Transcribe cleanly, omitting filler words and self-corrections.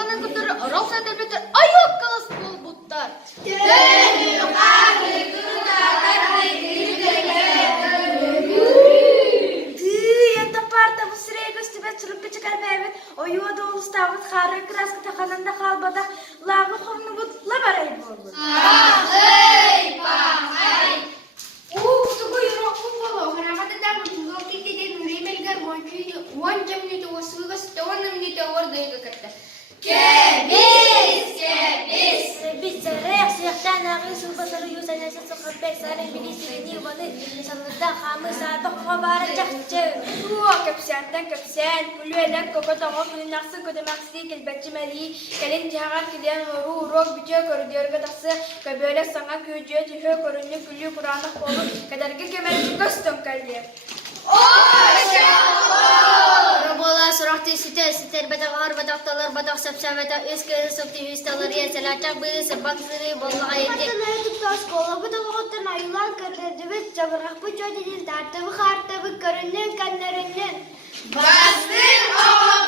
Arabanın kıtırı, aralsa devletler, ayak kalası bol butlar. Bu sıraya göstüme çırpı çıkar meyvet. O yuvada olustavız harın kıraskı takanında kalbada. Lağı hornu butla barayı boldu. Biz reaksiya siyahtan ağır sulbasarı yusanaysa sokakta sarı bilisini yuvanı. Sanırda hamı sadık habara çakçı. Kapsiyandan kapsiyan. Kulüyeden kokotağı kulünaksı kodemaksi kelbetçi meri. Kelin cihağa kilen oru urok bütüye korudiyor gadası. Kaböyle sana köcüye tühü korunlu kulü kuranı kolu. Kadarki kemerci göstön kalli. Arabalar sorakta siter badak ağır badaktalar badak sapsavada eski sokti hüstaları yeselatacak bir sebak zırı bolu ayeti. Hatırlayı tuttas kola bu da vakıttan ayılan kadar ve çabırak bu çocuğun tartı bu kartı bu körünün kanlarının. Bastır o